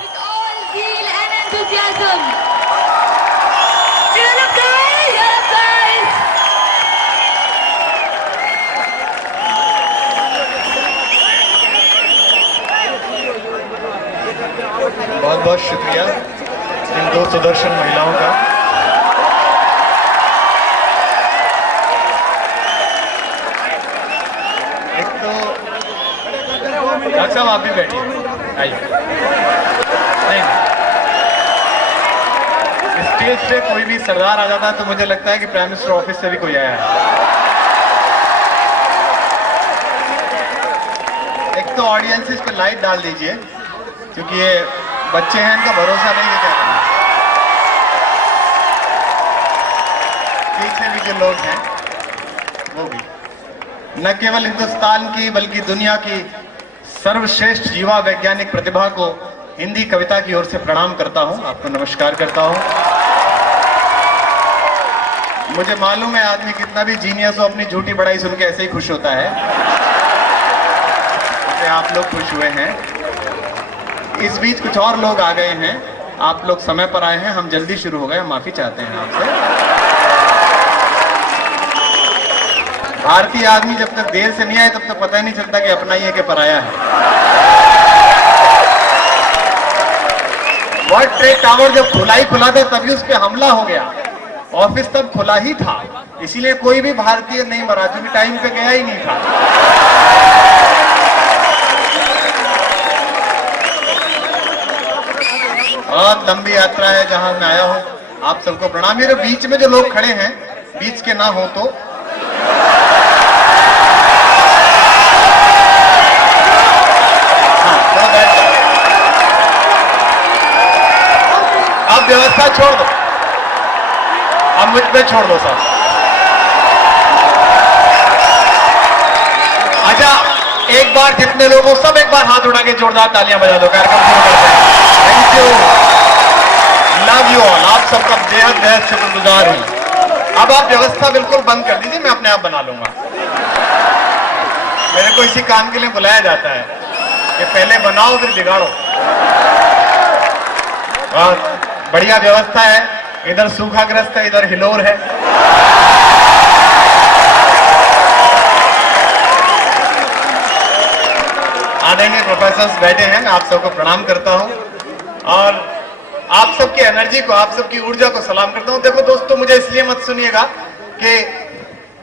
with all zeal and enthusiasm. Cheer up, guys! Cheer up, guys! बहुत बहुत शुक्रिया इन दो सुदर्शन महिलाओं का। एक तो डॉक्टर साहब आप भी बैठिए, आइए। नहीं, स्टेज पे कोई भी सरदार आ जाता है तो मुझे लगता है कि प्राइम मिनिस्टर ऑफिस से भी कोई आया है। एक तो ऑडियंसेस पे लाइट डाल दीजिए, क्योंकि ये बच्चे हैं, इनका भरोसा नहीं है क्या करना। पीछे भी जो लोग हैं वो भी, न केवल हिंदुस्तान की बल्कि दुनिया की सर्वश्रेष्ठ युवा वैज्ञानिक प्रतिभा को हिंदी कविता की ओर से प्रणाम करता हूं, आपको नमस्कार करता हूं। मुझे मालूम है आदमी कितना भी जीनियस हो अपनी झूठी बड़ाई सुन के ऐसे ही खुश होता है, जैसे आप लोग खुश हुए हैं। इस बीच कुछ और लोग आ गए हैं, आप लोग समय पर आए हैं, हम जल्दी शुरू हो गए, हम माफी चाहते हैं आपसे। भारतीय आदमी जब तक देर से नहीं आए तब तक पता ही नहीं चलता कि अपना ही है कि पराया है। वर्ल्ड ट्रेड टावर जब खुला ही खुला था तभी उस पर हमला हो गया, ऑफिस तब खुला ही था, इसीलिए कोई भी भारतीय नहीं मरा, क्योंकि टाइम पे गया ही नहीं था। बहुत लंबी यात्रा है जहां मैं आया हूं, आप सबको प्रणाम। मेरे बीच में जो लोग खड़े हैं, बीच के ना हो तो अब व्यवस्था छोड़ दो, अब मुझ पे छोड़ दो सब। अच्छा, एक बार जितने लोगों, सब एक बार हाथ उठा के जोरदार तालियां बजा दो, कार्यक्रम शुरू करते हैं। Thank you, love you all, आप सबका बेहद बेहद शुक्रगुजार हूं। अब आप व्यवस्था बिल्कुल बंद कर दीजिए, मैं अपने आप बना लूंगा। मेरे को इसी काम के लिए बुलाया जाता है कि पहले बनाओ फिर बिगाड़ो। और बढ़िया व्यवस्था है, इधर सूखाग्रस्त है, इधर हिलोर है। आदरणीय प्रोफेसर्स बैठे हैं, मैं आप सबको प्रणाम करता हूं और आप सबकी एनर्जी को, आप सबकी ऊर्जा को सलाम करता हूं। देखो दोस्तों, मुझे इसलिए मत सुनिएगा कि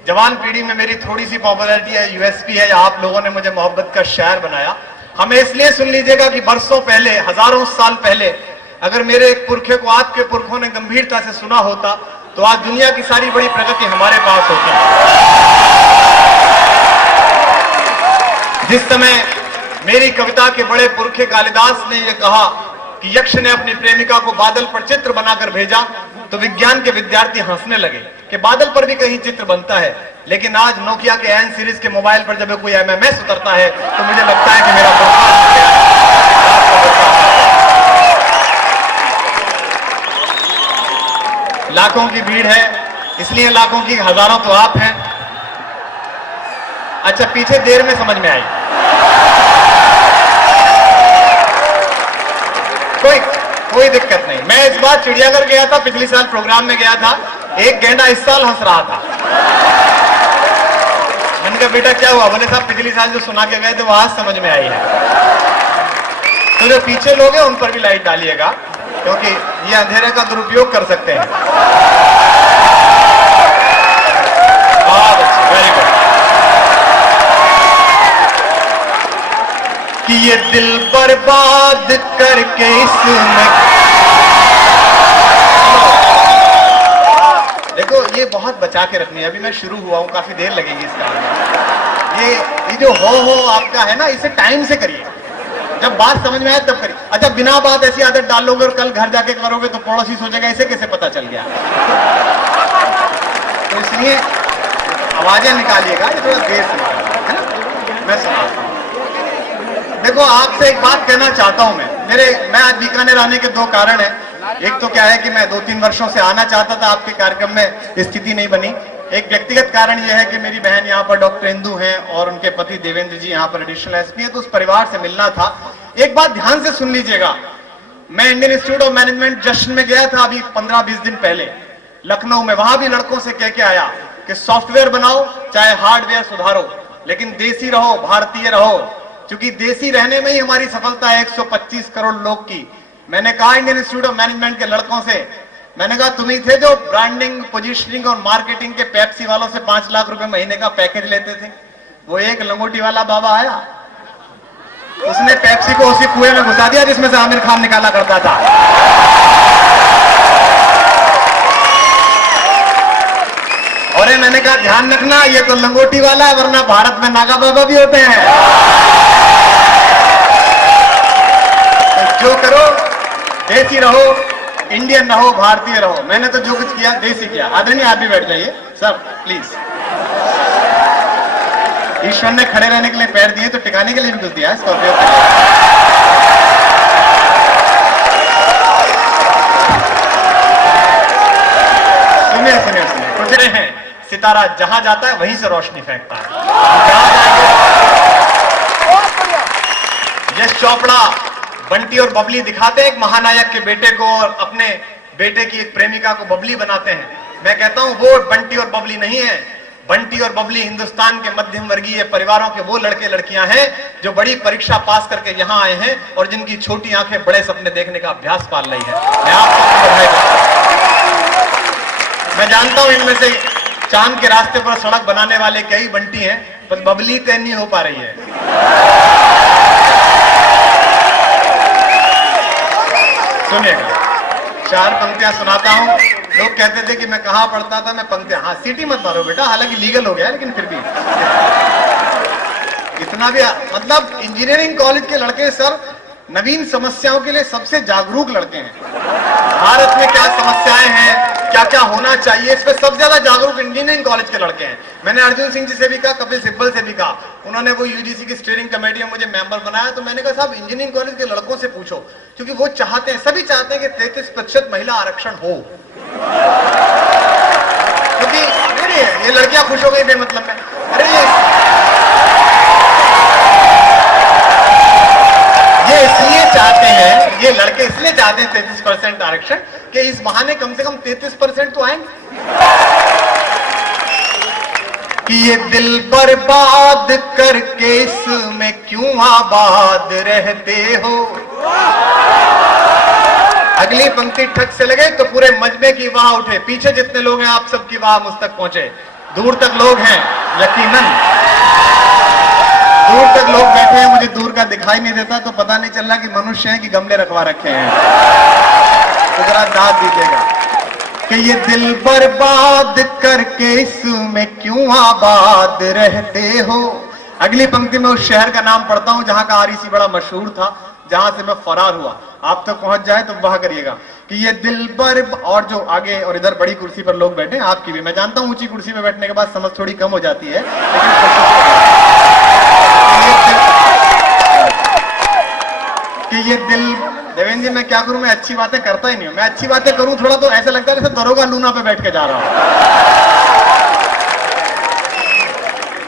जवान पीढ़ी में मेरी थोड़ी सी पॉपुलैरिटी है, यूएसपी है, या आप लोगों ने मुझे मोहब्बत का शायर बनाया। हमें इसलिए सुन लीजिएगा कि बरसों पहले, हजारों साल पहले अगर मेरे एक पुरखे को आपके पुरखों ने गंभीरता से सुना होता तो आज दुनिया की सारी बड़ी प्रगति हमारे पास होती। जिस समय मेरी कविता के बड़े पुरखे कालिदास ने यह कहा कि यक्ष ने अपनी प्रेमिका को बादल पर चित्र बनाकर भेजा, तो विज्ञान के विद्यार्थी हंसने लगे कि बादल पर भी कहीं चित्र बनता है। लेकिन आज नोकिया के एन सीरीज के मोबाइल पर जब कोई एमएमएस उतरता है तो मुझे लगता है कि मेरा लाखों की भीड़ है, इसलिए लाखों की हजारों तो आप हैं। अच्छा, पीछे देर में समझ में आई, कोई दिक्कत नहीं। मैं इस बार चिड़ियाघर गया था, पिछले साल प्रोग्राम में गया था, एक गेंडा इस साल हंस रहा था। मैंने कहा बेटा क्या हुआ? बोले साहब पिछले साल जो सुना के गए थे वो आज समझ में आई है। तो जो पीछे लोग हैं उन पर भी लाइट डालिएगा, क्योंकि ये अंधेरे का दुरुपयोग कर सकते हैं। बहुत अच्छे, वेरी गुड। कि ये दिल बर्बाद करके इसमें, देखो ये बहुत बचा के रखनी है। अभी मैं शुरू हुआ हूं, काफी देर लगेगी इस काम में। ये जो हो आपका है ना, इसे टाइम से करिए, जब बात समझ में आए तब करिए। अच्छा, बिना बात ऐसी आदत डालोगे और कल घर जाके करोगे तो पड़ोसी सोचेगा इसे कैसे पता चल गया। तो इसलिए आवाजें निकालिएगा, ये थोड़ा देर से निकालिएगा, है ना? मैं सुनाता हूं। देखो आपसे एक बात कहना चाहता हूं मैं आज बीकानेर आने के दो कारण हैं। एक तो क्या है कि मैं 2-3 वर्षों से आना चाहता था, आपके कार्यक्रम में स्थिति नहीं बनी। एक व्यक्तिगत कारण यह है कि मेरी बहन यहाँ पर डॉक्टर इंदु हैं और उनके पति देवेंद्र जी यहाँ पर एडिशनल एसपी है, तो उस परिवार से मिलना था। एक बात ध्यान से सुन लीजिएगा, मैं इंडियन इंस्टीट्यूट ऑफ मैनेजमेंट जश्न में गया था अभी 15-20 दिन पहले लखनऊ में। वहां भी लड़कों से कह के आया कि सॉफ्टवेयर बनाओ चाहे हार्डवेयर सुधारो, लेकिन देसी रहो, भारतीय रहो, क्योंकि देसी रहने में ही हमारी सफलता है 125 करोड़ लोग की। मैंने कहा इंडियन इंस्टीट्यूट ऑफ मैनेजमेंट के लड़कों से, मैंने कहा तुम ही थे जो ब्रांडिंग, पोजीशनिंग और मार्केटिंग के पेप्सी वालों से 5 लाख रुपए महीने का पैकेज लेते थे। वो एक लंगोटी वाला बाबा आया, उसने पेप्सी को उसी कुएं में घुसा दिया जिसमें से आमिर खान निकाला करता था। और ये मैंने कहा ध्यान रखना, ये तो लंगोटी वाला है, वरना भारत में नागा बाबा भी होते हैं। तो जो करो देसी रहो, इंडियन रहो, भारतीय रहो। मैंने तो जो कुछ किया देसी किया। आदरणीय आप भी बैठ जाइए सर प्लीज। ईश्वर ने खड़े रहने के लिए पैर दिए तो टिकाने के लिए भी कुछ दिया, इसका उपयोग करिए। सुनिए सुनिए सुनिए, कुछ हैं सितारा जहां जाता है वहीं से रोशनी फेंकता है। जहां जाएंगे यश चोपड़ा बंटी और बबली दिखाते हैं एक महानायक के बेटे को, और अपने बेटे की एक प्रेमिका को बबली बनाते हैं। मैं कहता हूं वो बंटी और बबली नहीं है। बंटी और बबली हिंदुस्तान के मध्यम वर्गीय परिवारों के वो लड़के लड़कियां हैं जो बड़ी परीक्षा पास करके यहां आए हैं और जिनकी छोटी आंखें बड़े सपने देखने का अभ्यास पाल रही है। मैं आपको बधाई देता हूं। मैं जानता हूं इनमें से चांद के रास्ते पर सड़क बनाने वाले कई बंटी हैं, पर बबली तय नहीं हो पा रही है। सुनिएगा, 4 पंक्तियां सुनाता हूं। लोग कहते थे कि मैं कहां पढ़ता था, मैं पंक्तियां, हाँ सीटी मत मारो बेटा, हालांकि लीगल हो गया लेकिन फिर भी इतना भी, मतलब इंजीनियरिंग कॉलेज के लड़के सर नवीन समस्याओं के लिए सबसे जागरूक लड़के हैं। भारत में क्या समस्याएं हैं, क्या क्या होना चाहिए, इस पर सबसे ज्यादा जागरूक इंजीनियरिंग कॉलेज के लड़के हैं। मैंने अर्जुन सिंह जी से भी कहा, कपिल सिब्बल से भी कहा, उन्होंने वो यूजीसी की स्टीयरिंग कमेटी में मुझे मेंबर बनाया, तो मैंने कहा साहब इंजीनियरिंग कॉलेज के लड़कों से पूछो, क्योंकि वो चाहते हैं, सभी चाहते हैं कि 33% महिला आरक्षण हो। क्योंकि नहीं ये लड़कियां खुश हो गई बेमतलब में। अरे ये इसलिए चाहते हैं, ये लड़के इसलिए चाहते हैं 33% आरक्षण कि इस बहाने कम से कम 33% तो आएंगे। कि ये दिल बर्बाद करके इसमें क्यों आबाद रहते हो। अगली पंक्ति ठग से लगे तो पूरे मजमे की वाह उठे। पीछे जितने लोग हैं आप सबकी वाह मुझ तक पहुंचे। दूर तक लोग हैं, यकीनन दूर तक लोग बैठे हैं, मुझे दूर का दिखाई नहीं देता, तो पता नहीं चल रहा कि मनुष्य हैं कि गमले रखवा रखे हैं। तो जरा दाद दीजिएगा कि ये दिल बर्बाद करके इसमें क्यों आबाद रहते हो। अगली पंक्ति में उस शहर का नाम पढ़ता हूं जहां का आरईसी बड़ा मशहूर था, जहां से मैं फरार हुआ। आप तक पहुंच जाए तो वह करिएगा कि ये दिल बर, और जो आगे और इधर बड़ी कुर्सी पर लोग बैठे हैं, आपकी भी, मैं जानता हूं ऊंची कुर्सी में बैठने के बाद समझ थोड़ी कम हो जाती है, कि ये दिल, देवेंद्र जी मैं क्या करूं, मैं अच्छी बातें करता ही नहीं हूं। मैं अच्छी बातें करूं थोड़ा तो ऐसा लगता है जैसे दरोगा लूना पे बैठ के जा रहा हूं।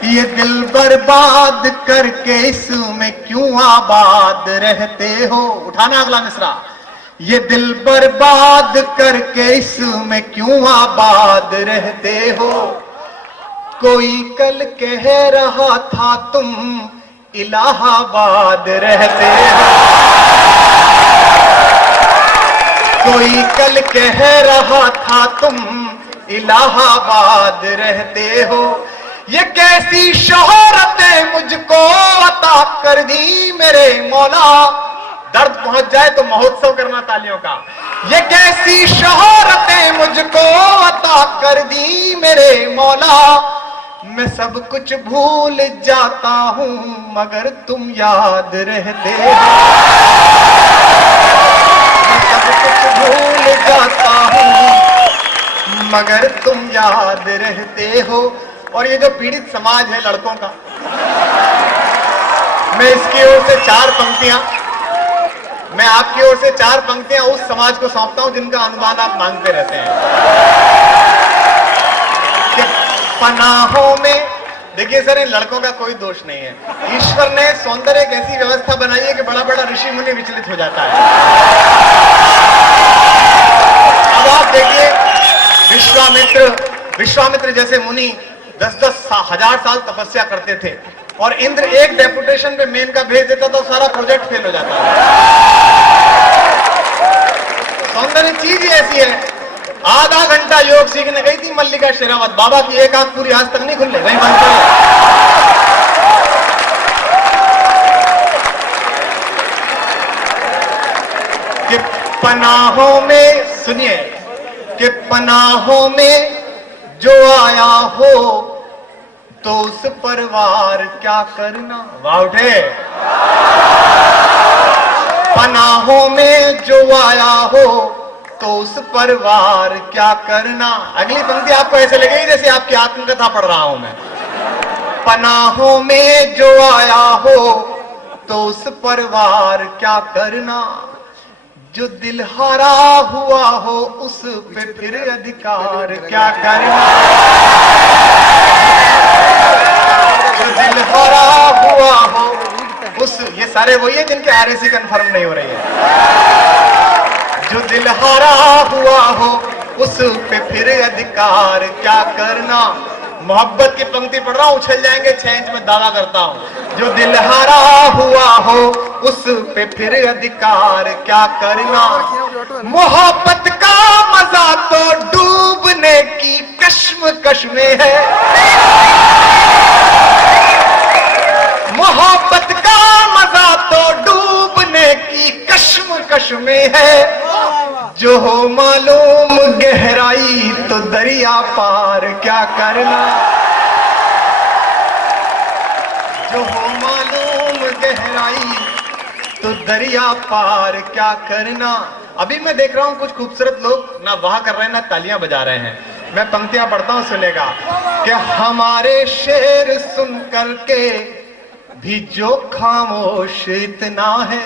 ये दिल बर्बाद करके इसमें क्यों आबाद रहते हो। उठाना अगला मिसरा। ये दिल बर्बाद करके इसमें क्यों आबाद रहते हो। कोई कल कह रहा था तुम इलाहाबाद रहते हो। कोई कल कह रहा था तुम इलाहाबाद रहते हो। ये कैसी शोहरतें मुझको अता कर दी मेरे मौला। दर्द पहुंच जाए तो महोत्सव करना तालियों का। ये कैसी शोहरतें मुझको अता कर दी मेरे मौला। मैं सब कुछ भूल जाता हूं मगर तुम याद रहते हो। मैं सब कुछ भूल जाता हूं मगर तुम याद रहते हो। और ये जो पीड़ित समाज है लड़कों का, मैं इसकी ओर से 4 पंक्तियां, मैं आपकी ओर से 4 पंक्तियां उस समाज को सौंपता हूं जिनका अनुदान आप मांगते रहते हैं। कि पनाहों में, देखिए सर इन लड़कों का कोई दोष नहीं है। ईश्वर ने सौंदर्य एक ऐसी व्यवस्था बनाई है कि बड़ा बड़ा ऋषि मुनि विचलित हो जाता है। आप देखिए, विश्वामित्र जैसे मुनि 10-10 हजार साल तपस्या करते थे और इंद्र एक डेपुटेशन पे मेनका भेज देता तो सारा प्रोजेक्ट फेल हो जाता। सौंदर्य चीज ही ऐसी है। आधा घंटा योग सीखने गई थी मल्लिका शेरावत, बाबा की एक आंख पूरी आज तक नहीं खुल रही, बंद कर। कि पनाहों में, सुनिए, कि पनाहों में जो आया हो तो उस परिवार क्या करना। वाह उठे। पनाहों में जो आया हो तो उस परिवार क्या करना। अगली पंक्ति आपको ऐसे लगेगी जैसे आपकी आत्मकथा पढ़ रहा हूं मैं। पनाहों में जो आया हो तो उस परिवार क्या करना। जो दिल हारा हुआ हो उस पे फिर अधिकार क्या करना। जो दिल हारा हुआ हो उस, ये सारे वही है जिनके आरएसी कंफर्म नहीं हो रही है। जो दिल हारा हुआ हो उस पे फिर अधिकार क्या करना। मोहब्बत की पंक्ति पढ़ रहा हूं, उछल जाएंगे 6 इंच में दावा करता हूं। जो दिल हारा हुआ हो उस पे फिर अधिकार क्या करना। मोहब्बत का मजा तो डूबने की कश्मकश में है। मोहब्बत का मजा तो डूबने की कश्मकश में है। जो हो मालूम गहराई तो दरिया पार क्या करना। जो हो मालूम गहराई तो दरिया पार क्या करना। अभी मैं देख रहा हूं कुछ खूबसूरत लोग ना वाह कर रहे हैं ना तालियां बजा रहे हैं। मैं पंक्तियां पढ़ता हूं, सुनेगा। कि हमारे शेर सुन करके भी जो खामोश इतना है।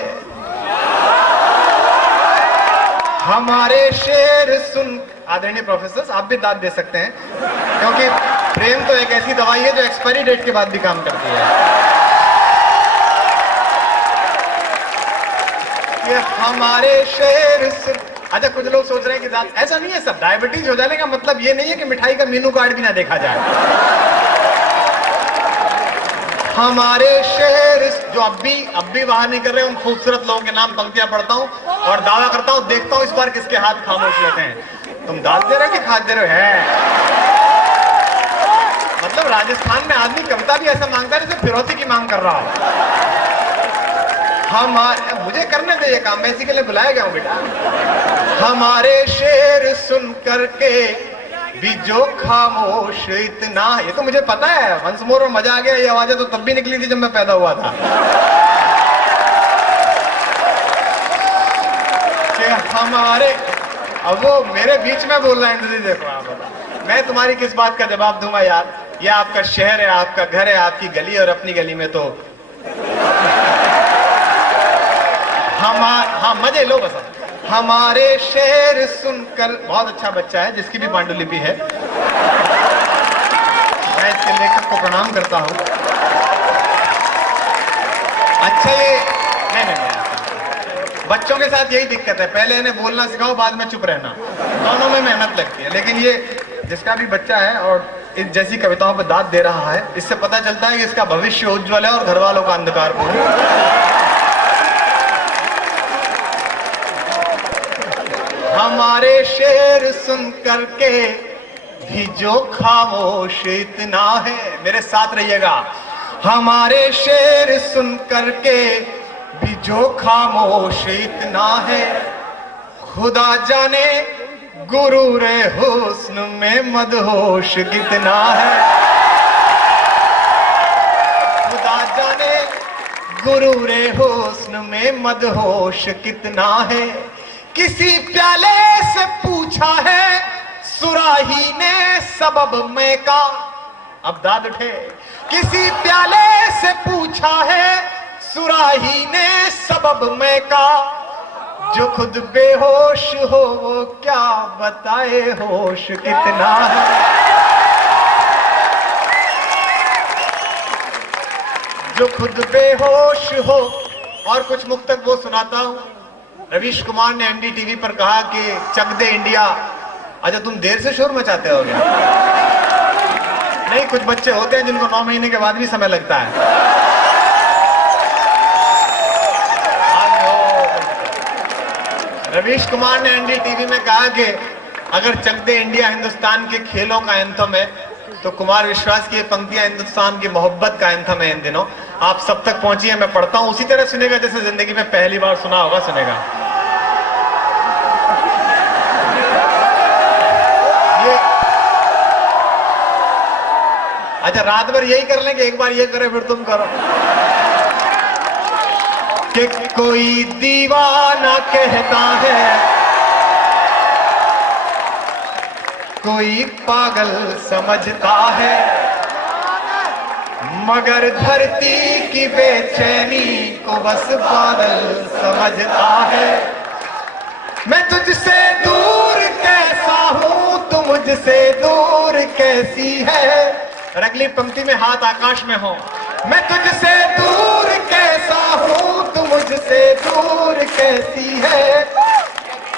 हमारे शेर सुन, आदरणीय प्रोफेसर आप भी दाद दे सकते हैं, क्योंकि प्रेम तो एक ऐसी दवाई है जो एक्सपायरी डेट के बाद भी काम करती है। ये हमारे शेर सुन। अच्छा, कुछ लोग सोच रहे हैं कि ऐसा नहीं है सर, डायबिटीज हो जाने का मतलब ये नहीं है कि मिठाई का मेनू कार्ड भी ना देखा जाए। हमारे शेर जो अब भी वहां नहीं कर रहे, उन खूबसूरत लोगों के नाम पंक्तियां पढ़ता हूं और दावा करता हूं, देखता हूं इस बार किसके हाथ खामोश रहते हैं। तुम दाद दे रहे हो कि खाद दे रहे हो? है मतलब राजस्थान में आदमी कविता भी ऐसा मांगता है जैसे फिरौती की मांग कर रहा हो। मुझे करने दे ये काम, मैं इसी के लिए बुलाया गया हूं बेटा। हमारे शेर सुन करके भी जो खामोश इतना, ये तो मुझे पता है। वंस मोर और मजा आ गया, ये आवाजें तो तब भी निकली थी जब मैं पैदा हुआ था। कि हमारे, अब वो मेरे बीच में बोल रहे हैं, दीदी देखो आप, मैं तुम्हारी किस बात का जवाब दूंगा यार। ये आपका शहर है, आपका घर है, आपकी गली, और अपनी गली में तो हाँ मजे लो बस। हमारे शेर सुनकर, बहुत अच्छा बच्चा है जिसकी भी पांडुलिपि है, मैं इसके लेखक को प्रणाम करता हूं। अच्छा, ये नहीं, बच्चों के साथ यही दिक्कत है, पहले इन्हें बोलना सिखाओ, बाद में चुप रहना, दोनों में मेहनत लगती है। लेकिन ये जिसका भी बच्चा है और इस जैसी कविताओं पर दाद दे रहा है, इससे पता चलता है कि इसका भविष्य उज्ज्वल है और घर वालों का अंधकारपूर्ण। हमारे शेर सुन करके भी जो खामोश इतना है, मेरे साथ रहिएगा। हमारे शेर सुन करके भी जो खामोश इतना है। खुदा जाने गुरूरे हुस्न में मदहोश कितना है। खुदा जाने गुरूरे हुस्न में मदहोश कितना है। किसी प्याले से पूछा है सुराही ने सबब में का, अब दाद उठे। किसी प्याले से पूछा है सुराही ने सबब में का। जो खुद बेहोश हो वो क्या बताए होश कितना है। जो खुद बेहोश हो। और कुछ मुक्तक वो सुनाता हूं। रवीश कुमार ने एनडीटीवी पर कहा कि चक दे इंडिया, अच्छा, तुम देर से शोर मचाते हो क्या? नहीं, कुछ बच्चे होते हैं जिनको 9 महीने के बाद भी समय लगता है। रवीश कुमार ने एनडीटीवी में कहा कि अगर चक दे इंडिया हिंदुस्तान के खेलों का एंथम है, तो कुमार विश्वास की ये पंक्तियां हिंदुस्तान की मोहब्बत का एंथम है इन दिनों। आप सब तक पहुंची है, मैं पढ़ता हूं, उसी तरह सुनेगा जैसे जिंदगी में पहली बार सुना होगा, सुनेगा। ये अच्छा, रात भर यही कर लें कि एक बार ये करे फिर तुम करो। कि कोई दीवाना कहता है, कोई पागल समझता है, मगर धरती की बेचैनी को बस बादल समझता है। मैं तुझसे दूर कैसा हूं, तू मुझसे दूर कैसी है। और अगली पंक्ति में हाथ आकाश में हो। मैं तुझसे दूर कैसा हूं, तू मुझसे दूर कैसी है।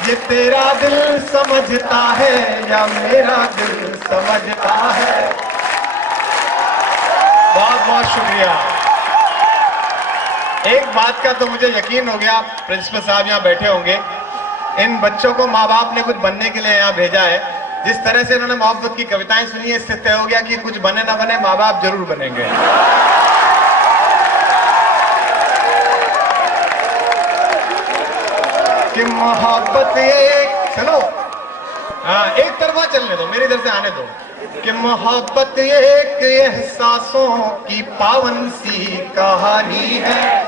ये तेरा दिल समझता है या मेरा दिल समझता है। बहुत बहुत शुक्रिया। एक बात का तो मुझे यकीन हो गया, प्रिंसिपल साहब यहाँ बैठे होंगे, इन बच्चों को माँ बाप ने कुछ बनने के लिए यहाँ भेजा है। जिस तरह से इन्होंने मोहब्बत की कविताएं सुनी है, इससे तय हो गया कि कुछ बने ना बने माँ बाप जरूर बनेंगे। कि मोहब्बत एक, चलो हाँ एक तरफा चलने दो, मेरी इधर से आने दो। कि मोहब्बत एक एहसासों की पावन सी कहानी है।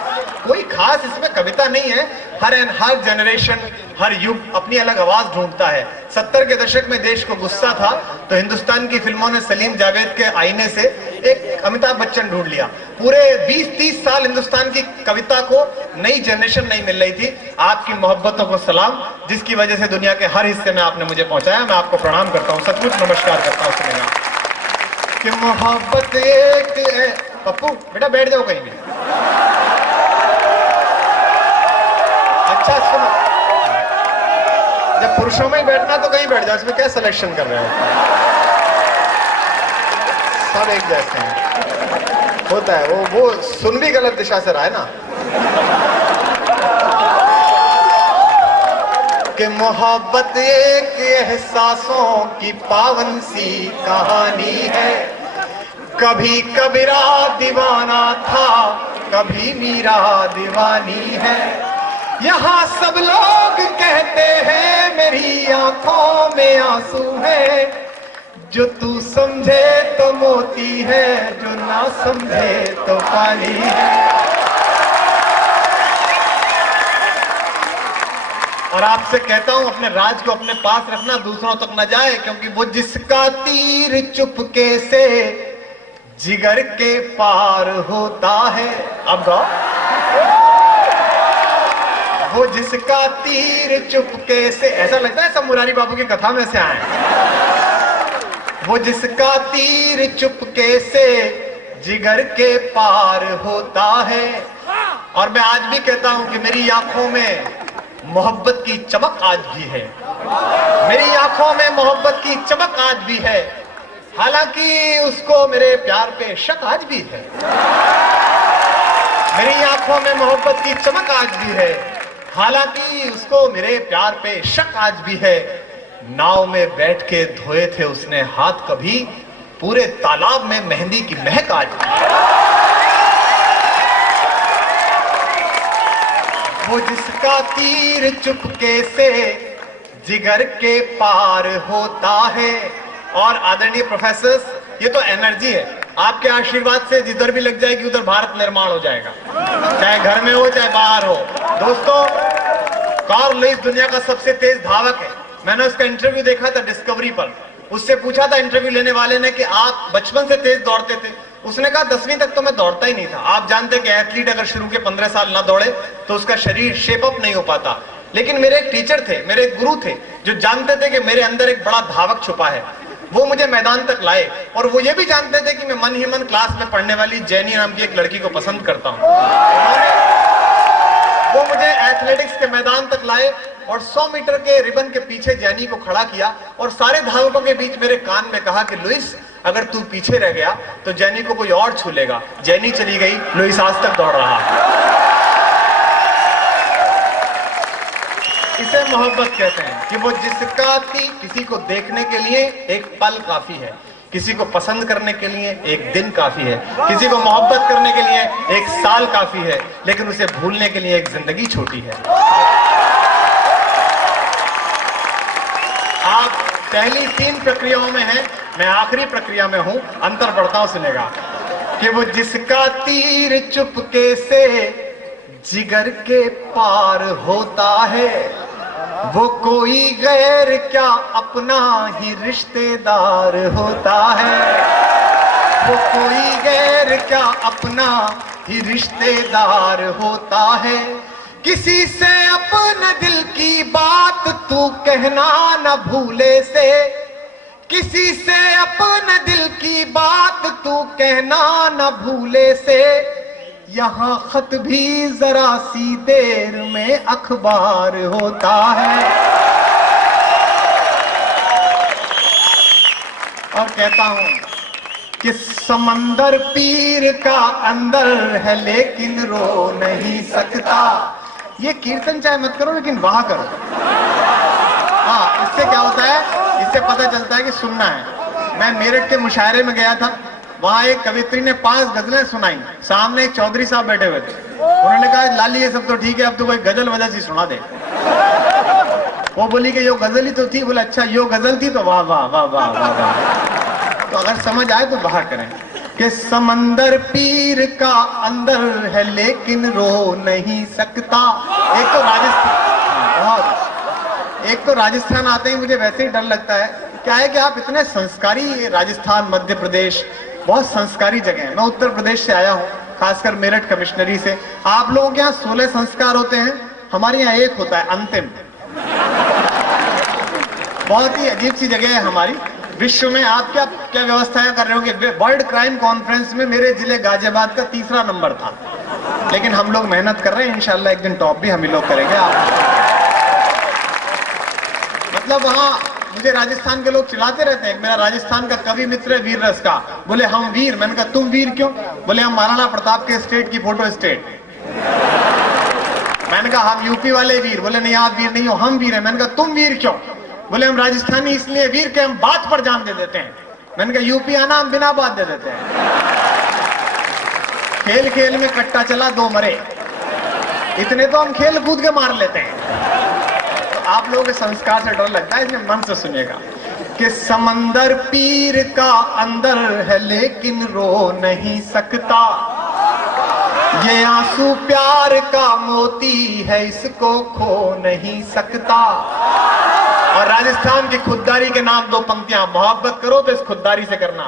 कोई खास इसमें कविता नहीं है। हर जनरेशन, हर युग अपनी अलग आवाज ढूंढता है। 70 के दशक में देश को गुस्सा था तो हिंदुस्तान की फिल्मों ने सलीम जावेद के आईने से एक अमिताभ बच्चन ढूंढ लिया। पूरे 20-30 साल हिंदुस्तान की कविता को नई जनरेशन नहीं मिल रही थी। आपकी मोहब्बतों को सलाम, जिसकी वजह से दुनिया के हर हिस्से में आपने मुझे पहुंचाया। मैं आपको प्रणाम करता हूं, सचमुच नमस्कार करता हूं। सुनेगा कि मोहब्बत एक, पप्पू बेटा बैठ जाओ कहीं भी। अच्छा सुनो, जब पुरुषों में ही बैठना तो कहीं बैठ जाओ, इसमें क्या सिलेक्शन कर रहे हो? सब एक जैसे हैं, होता है। वो सुन भी गलत दिशा से रहा है ना। कि मोहब्बत एक एहसासों की पावन सी कहानी है। कभी कबीरा दीवाना था, कभी मीरा दीवानी है। यहाँ सब लोग कहते हैं मेरी आंखों में आंसू है। जो तू समझे तो मोती है, जो ना समझे तो पानी है। और आपसे कहता हूं, अपने राज को अपने पास रखना, दूसरों तक न जाए, क्योंकि वो जिसका तीर चुपके से जिगर के पार होता है। अब गाओ। वो जिसका तीर चुपके से, ऐसा लगता है सब मुरारी बाबू की कथा में से आए। वो जिसका तीर चुपके से जिगर के पार होता है। और मैं आज भी कहता हूं कि मेरी आंखों में मोहब्बत की चमक आज भी है। मेरी आंखों में मोहब्बत की चमक आज भी है, हालांकि उसको मेरे प्यार पे शक आज भी है। मेरी आंखों में मोहब्बत की चमक आज भी है, हालांकि उसको मेरे प्यार पे शक आज भी है। नाव में बैठ के धोए थे उसने हाथ कभी, पूरे तालाब में मेहंदी की महक आज भी है। वो जिसका तीर चुपके से जिगर के पार होता है। और आदरणीय प्रोफेसर्स, ये तो एनर्जी है। आपके आशीर्वाद से जिधर भी लग जाएगी उधर भारत निर्माण हो जाएगा, चाहे घर में हो चाहे बाहर हो। दोस्तों, कार्ल लुईस दुनिया का सबसे तेज धावक है। मैंने उसका इंटरव्यू देखा था डिस्कवरी पर। उससे पूछा था इंटरव्यू लेने वाले ने कि आप बचपन से तेज दौड़ते थे? उसने कहा 10वीं तक तो मैं दौड़ता ही नहीं था। आप जानते हैं कि एथलीट अगर शुरू के 15 साल ना दौड़े तो उसका शरीर शेप अप नहीं हो पाता। लेकिन मेरे एक टीचर थे, मेरे एक गुरु थे, जो जानते थे कि मेरे अंदर एक बड़ा धावक छुपा है। वो मुझे मैदान तक लाए और वो ये भी जानते थे कि मैं मन ही मन क्लास में पढ़ने वाली जैनी नाम की एक लड़की को पसंद करता हूँ। वो मुझे एथलेटिक्स के मैदान तक लाए और 100 मीटर के रिबन के पीछे जैनी को खड़ा किया और सारे धावकों के बीच मेरे कान में कहा कि लुइस, अगर तू पीछे रह गया तो जैनी को कोई और छू लेगा। जैनी चली गई, लुइस आज तक दौड़ रहा। इसे मोहब्बत कहते हैं कि वो जिसका किसी को देखने के लिए एक पल काफी है, किसी को पसंद करने के लिए एक दिन काफी है, किसी को मोहब्बत करने के लिए एक साल काफी है, लेकिन उसे भूलने के लिए एक जिंदगी छोटी है। आप पहली 3 प्रक्रियाओं में हैं, मैं आखिरी प्रक्रिया में हूं, अंतर बढ़ता हूं, सुनेगा कि वो जिसका तीर चुपके से जिगर के पार होता है, वो कोई गैर क्या अपना ही रिश्तेदार होता है। वो कोई गैर क्या अपना ही रिश्तेदार होता है। किसी से अपने दिल की बात तू कहना न भूले से, किसी से अपने दिल की बात तू कहना न भूले से, यहाँ खत भी जरा सी देर में अखबार होता है। और कहता हूं कि समंदर पीर का अंदर है लेकिन रो नहीं सकता। ये कीर्तन चाहे मत करो लेकिन वहां करो। हाँ, इससे क्या होता है, इससे पता चलता है कि सुनना है। मैं मेरठ के मुशायरे में गया था, वहां एक कवित्री ने 5 गजलें सुनाई, सामने एक चौधरी साहब बैठे हुए थे। उन्होंने कहा, लाली ये सब तो ठीक है, अब तो कोई गजल वजह सी सुना दे। वो बोली कि यो गजल ही तो थी। बोला अच्छा यो गजल थी तो वाह वाह वाह वाह वाह वाह। तो अगर समझ आए तो बाहर करें कि समंदर पीर का अंदर है लेकिन रो नहीं सकता। एक तो राजस्थान आते ही मुझे वैसे ही डर लगता है। क्या है कि आप इतने संस्कारी, राजस्थान मध्य प्रदेश बहुत संस्कारी जगह है। मैं उत्तर प्रदेश से आया हूँ, खासकर मेरठ कमिश्नरी से। आप लोगों के यहाँ 16 संस्कार होते हैं, हमारे यहाँ एक होता है अंतिम। बहुत ही अजीब सी जगह है हमारी। विश्व में आप क्या क्या व्यवस्थाएं कर रहे हो कि वर्ल्ड क्राइम कॉन्फ्रेंस में मेरे जिले गाजियाबाद का 3रा नंबर था, लेकिन हम लोग मेहनत कर रहे हैं, इंशाल्लाह एक दिन टॉप भी हम ही लोग करेंगे। मतलब वहां मुझे राजस्थान के लोग चिल्लाते रहते हैं। मेरा राजस्थान का कवि मित्र है वीर रस का, बोले हम वीर। मैंने कहा तुम वीर क्यों? बोले हम महाराणा प्रताप के स्टेट की फोटो स्टेट। मैंने कहा हम यूपी वाले वीर। बोले नहीं आप वीर नहीं हो, हम वीर हैं। मैंने कहा तुम वीर क्यों? बोले हम राजस्थानी इसलिए वीर के हम बात पर जान दे देते हैं। मैंने कहा यूपी आना, हम बिना बात दे देते हैं। खेल खेल में कट्टा चला 2 मरे, इतने तो हम खेल कूद के मार लेते हैं। तो आप लोगों के संस्कार से डर लगता है, इसमें मन से सुनिएगा कि समंदर पीर का अंदर है लेकिन रो नहीं सकता। ये आंसू प्यार का मोती है, इसको खो नहीं सकता। और राजस्थान की खुददारी के नाम 2 पंक्तियां, मोहब्बत करो तो इस खुददारी से करना।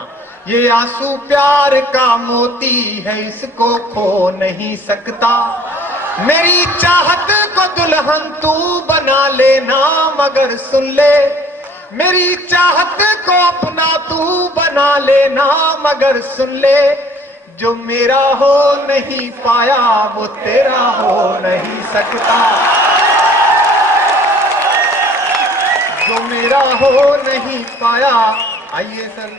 ये आंसू प्यार का मोती है, इसको खो नहीं सकता। मेरी चाहत को दुल्हन तू बना लेना मगर सुन ले, मेरी चाहत को अपना तू बना लेना मगर सुन ले। जो मेरा हो नहीं पाया वो तेरा हो नहीं सकता। जो मेरा हो नहीं पाया। आइए सर,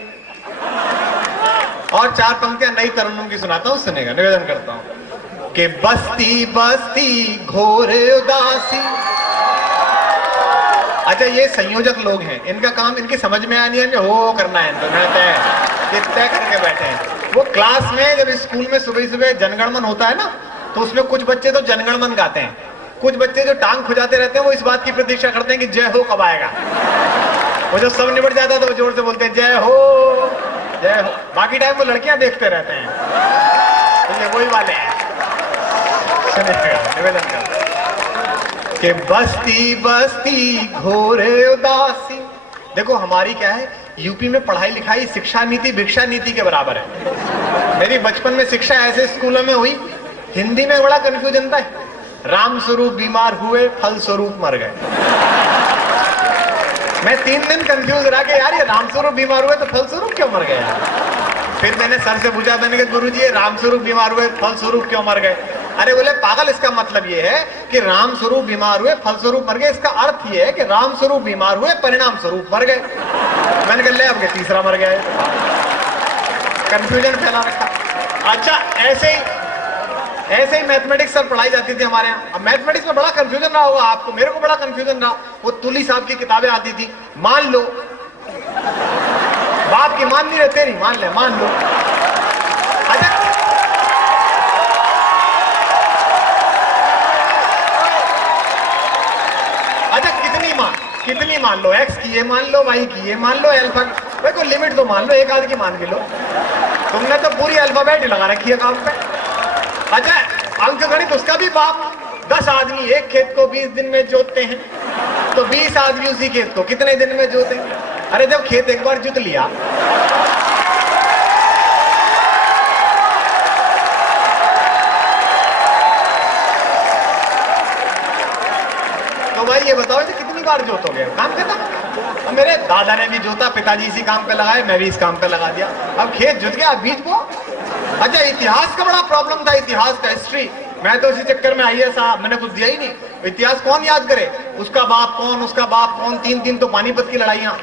और 4 पंक्तियां नई तरन्नुम की सुनाता हूं, सुनेगा, निवेदन करता हूं कि बस्ती बस्ती घोर उदासी। अच्छा ये संयोजक लोग हैं, इनका काम इनकी समझ में आनी है, हो करना है इनको, तय करके बैठे हैं। वो क्लास में जब स्कूल में सुबह सुबह जनगणमन होता है ना, तो उसमें कुछ बच्चे तो जनगणमन गाते हैं, कुछ बच्चे जो टांग खुजाते रहते हैं वो इस बात की प्रतीक्षा करते हैं कि जय हो कब आएगा। वो जब सब निबट जाता है तो वो जोर से बोलते हैं जय हो जय हो। बाकी टाइम वो लड़कियां देखते रहते हैं। तो ये वही वाले हैं, निवेदन करते कि बस्ती बस्ती घोर उदासी। देखो हमारी क्या है, यूपी में पढ़ाई लिखाई शिक्षा नीति भिक्षा नीति के बराबर है। मेरी बचपन में शिक्षा ऐसे स्कूलों में हुई, हिंदी में बड़ा कंफ्यूजन था। राम स्वरूप बीमार हुए फल स्वरूप मर गए। मैं 3 दिन कंफ्यूज रहा कि यार ये राम स्वरूप बीमार हुए तो फल स्वरूप क्यों मर गए यार। फिर मैंने सर से पूछा, मैंने कहा गुरुजी ये राम स्वरूप बीमार हुए फल स्वरूप क्यों मर गए? अरे बोले पागल, इसका मतलब ये है कि राम स्वरूप बीमार हुए, फलस्वरूप मर गए। इसका अर्थ ये है कि राम स्वरूप बीमार हुए, परिणाम स्वरूप मर गए। मैंने कहा ले अब तीसरा मर गया है। कंफ्यूजन फैला रखा। अच्छा, ऐसे ही मैथमेटिक्स सर पढ़ाई जाती थी हमारे यहाँ। अब मैथमेटिक्स में बड़ा कंफ्यूजन रहा होगा आपको, मेरे को बड़ा कंफ्यूजन रहा। वो तुली साहब की किताबें आती थी, मान लो, बाप की मान नहीं रहे, तेरी मान ले, मान लो। अच्छा कितनी मान लो, एक्स की ये मान लो, वाई की ये मान लो, अल्फा, भाई कोई लिमिट तो मान लो, एक आध की मान के लो। तुमने तो पूरी अल्फाबेट ही लगा रखी है काम पे। अच्छा, अंक गणित उसका भी बाप। 10 आदमी एक खेत को 20 दिन में जोतते हैं, तो 20 आदमी उसी खेत को कितने दिन में जोतेंगे? अरे जब खेत एक बार जोत लिया, तो भाई ये बताओ कि कितनी बार जोतोगे? काम खत्म। अब मेरे दादा ने भी जोता, पिताजी इसी काम पे लगाए, मैं भी इस काम पे लगा दिया। अब खेत जुत गया, बीज बो। अच्छा, इतिहास का बड़ा प्रॉब्लम था, इतिहास का, हिस्ट्री। मैं तो इसी चक्कर में आईएएस साहब, मैंने कुछ दिया ही नहीं। इतिहास कौन याद करे? उसका बाप कौन, उसका बाप कौन। 3 तो पानीपत की लड़ाइयां।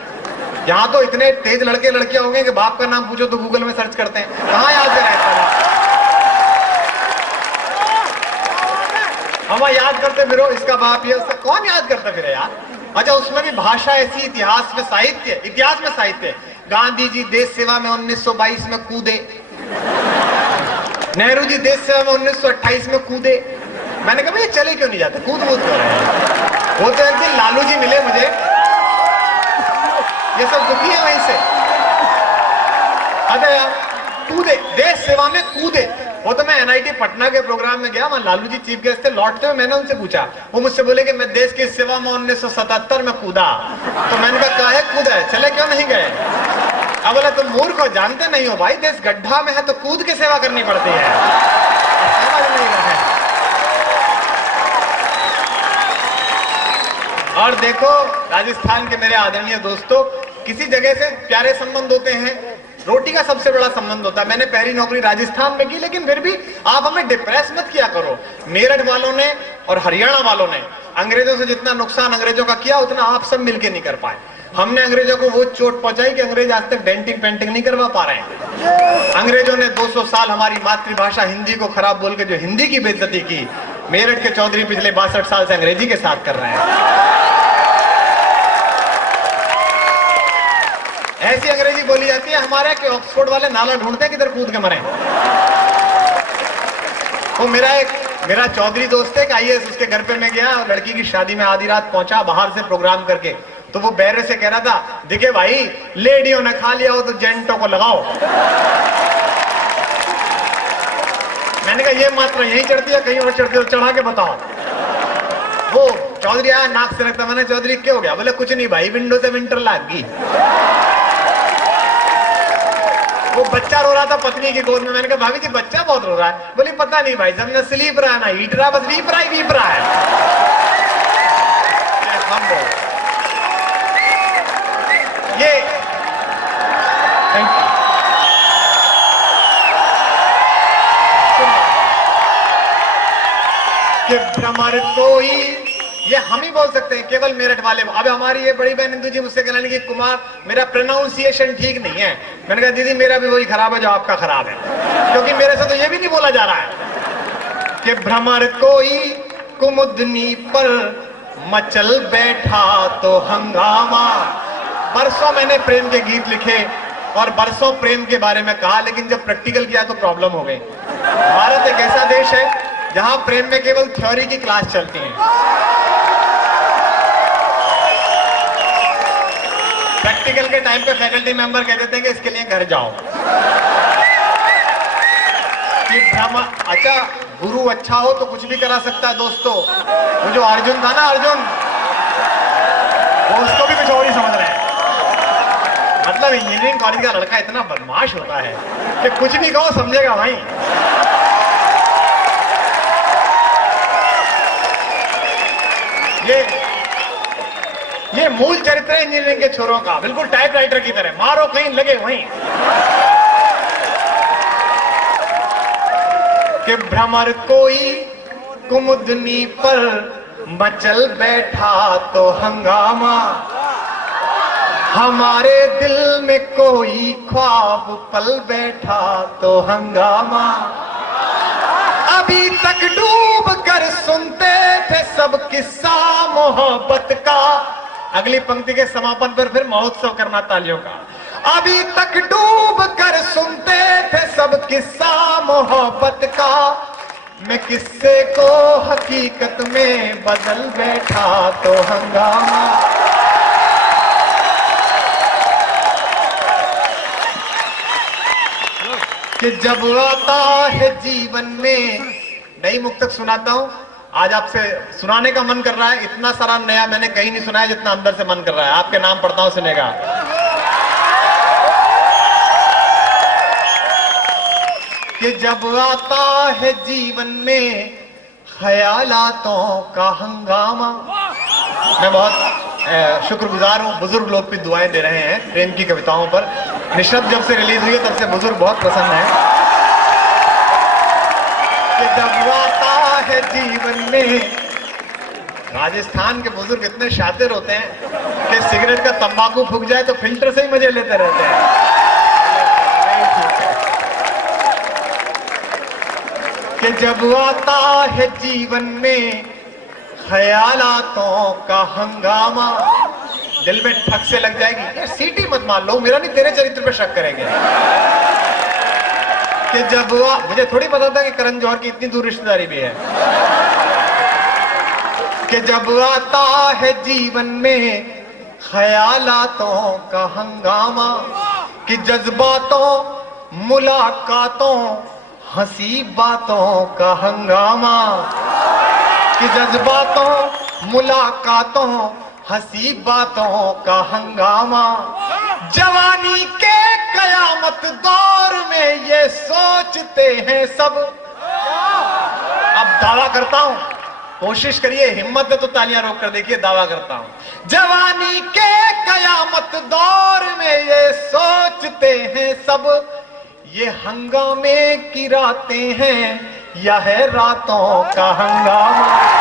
यहाँ तो इतने तेज लड़के लड़कियां होंगे कि बाप का नाम पूछो तो गूगल में सर्च करते हैं, कहाँ याद करे। हम याद करते फिर इसका बाप ये, उसका कौन याद करता फिर यार। अच्छा, उसमें भी भाषा ऐसी, इतिहास में साहित्य, इतिहास में साहित्य। गांधी जी देश सेवा में 1922 में कूदे, नेहरू जी देश सेवा में 1928 में कूदे। मैंने कहा ये चले क्यों नहीं जाते, कूद कूद कर रहे हैं। वो तो एक दिन लालू जी मिले मुझे, ये सब दुखी है वहीं से। अरे यार कूदे, देश सेवा में कूदे। वो तो मैं एनआईटी पटना के प्रोग्राम में गया, वहां लालू जी चीफ गेस्ट थे। लौटते हुए मैंने उनसे पूछा, वो मुझसे बोले कि मैं देश की सेवा में 1977 में कूदा। तो मैंने कहा काहे कूदा है, चले क्यों नहीं गए? अब बोला तुम मूर्ख हो, जानते नहीं हो भाई, देश गड्ढा में है तो कूद के सेवा करनी पड़ती है। समझ नहीं रहे। और देखो राजस्थान के मेरे आदरणीय दोस्तों, किसी जगह से प्यारे संबंध होते हैं, रोटी का सबसे बड़ा संबंध होता है। मैंने पहली नौकरी राजस्थान में की, लेकिन फिर भी आप हमें डिप्रेस मत किया करो। मेरठ वालों ने और हरियाणा वालों ने अंग्रेजों से जितना नुकसान अंग्रेजों का किया, उतना आप सब मिलके नहीं कर पाए। हमने अंग्रेजों को वो चोट पहुंचाई कि अंग्रेज आज तक डेंटिंग पेंटिंग नहीं करवा पा रहे हैं। अंग्रेजों ने 200 साल हमारी मातृभाषा हिंदी को खराब बोल के जो हिंदी की बेइज्जती की, मेरठ के चौधरी पिछले 62 साल से अंग्रेजी के साथ कर रहे हैं। ऐसी अंग्रेजी बोली जाती है हमारे कि ऑक्सफोर्ड वाले नाला ढूंढते हैं किधर कूद के मरे। वो मेरा चौधरी दोस्त है कि आईएएस, उसके घर पे मैं गया और लड़की की शादी में आधी रात पहुंचा बाहर से प्रोग्राम करके। तो वो बैरे से कह रहा था, देखिए भाई लेडियों ने खा लिया हो तो जेंटों को लगाओ। मैंने कहा ये मात्रा यही चढ़ती है, कहीं और चढ़ती है तो चढ़ा के बताओ। वो चौधरी आया नाक से रखता, मैंने चौधरी क्या हो गया? बोले कुछ नहीं भाई, विंडो से विंटर लाग गई। वो बच्चा रो रहा था पत्नी की गोद में। मैंने कहा भाभी जी बच्चा बहुत रो रहा है। बोली पता नहीं भाई, जब न स्लीप रहा ना हीट रहा, बस वीप रहा है। हम ये थैंक यू। कि भ्रमर कोई, ये हम ही बोल सकते हैं, केवल मेरठ वाले। अब हमारी ये बड़ी बहन इंदु जी मुझसे कहने लगी कुमार मेरा प्रोनाउंसिएशन ठीक नहीं है। मैंने कहा दीदी मेरा भी वही खराब है जो आपका खराब है, क्योंकि मेरे से तो ये भी नहीं बोला जा रहा है कि भ्रमर कोई कुमुदनी पर मचल बैठा तो हंगामा। बरसों मैंने प्रेम के गीत लिखे और बरसों प्रेम के बारे में कहा, लेकिन जब प्रैक्टिकल किया तो प्रॉब्लम हो गई। भारत एक ऐसा देश है जहां प्रेम में केवल थ्योरी की क्लास चलती है। प्रैक्टिकल के टाइम पे फैकल्टी मेंबर कह देते हैं कि इसके लिए घर जाओ। अच्छा गुरु अच्छा हो तो कुछ भी करा सकता है दोस्तों। वो जो अर्जुन था ना, अर्जुन, वो उसको भी कुछ और ही समझ रहे हैं। मतलब इंजीनियरिंग कॉलेज का लड़का इतना बदमाश होता है कि कुछ भी कहो समझेगा भाई। ये मूल चरित्र है इंजीनियरिंग के छोरों का, बिल्कुल टाइपराइटर की तरह, मारो कहीं लगे वहीं। कि भ्रमर कोई कुमुदनी पर मचल बैठा तो हंगामा, हमारे दिल में कोई ख्वाब पल बैठा तो हंगामा। अभी तक डूब कर सुनते थे सब किस्सा मोहब्बत का, अगली पंक्ति के समापन पर फिर महोत्सव करना तालियों का। अभी तक डूब कर सुनते थे सब किस्सा मोहब्बत का, मैं किस्से को हकीकत में बदल बैठा तो हंगामा। कि जब आता है जीवन में, नई मुक्तक सुनाता हूं आज, आपसे सुनाने का मन कर रहा है। इतना सारा नया मैंने कहीं नहीं सुनाया जितना अंदर से मन कर रहा है। आपके नाम पढ़ता हूं, सुनेगा। कि जब आता है जीवन में ख्यालातों का हंगामा। मैं बहुत शुक्रगुजार हूं, बुजुर्ग लोग भी दुआएं दे रहे हैं प्रेम की कविताओं पर। निशब्द जब से रिलीज हुई है तब से बुजुर्ग बहुत प्रसन्न है। कि जब आता है जीवन में, राजस्थान के बुजुर्ग इतने शातिर होते हैं कि सिगरेट का तंबाकू फूक जाए तो फिल्टर से ही मजे लेते रहते हैं। कि जब आता है जीवन में ख्यालातों का हंगामा, दिल में ठग से लग जाएगी, यार सीटी मत मार लो, मेरा नहीं तेरे चरित्र पे शक करेंगे। कि जब मुझे थोड़ी पता था कि करण जौहर की इतनी दूर रिश्तेदारी भी है। कि जब आता है जीवन में ख्यालातों का हंगामा, कि जज्बातों मुलाकातों हंसी बातों का हंगामा, कि जज्बातों मुलाकातों हंसी बातों का हंगामा। जवानी के कयामत दौर में ये सोचते हैं सब। अब दावा करता हूं, कोशिश करिए, हिम्मत है तो तालियां रोक कर देखिए, दावा करता हूं। जवानी के कयामत दौर में ये सोचते हैं सब, ये हंगामे की रातें हैं या है रातों का हंगामा।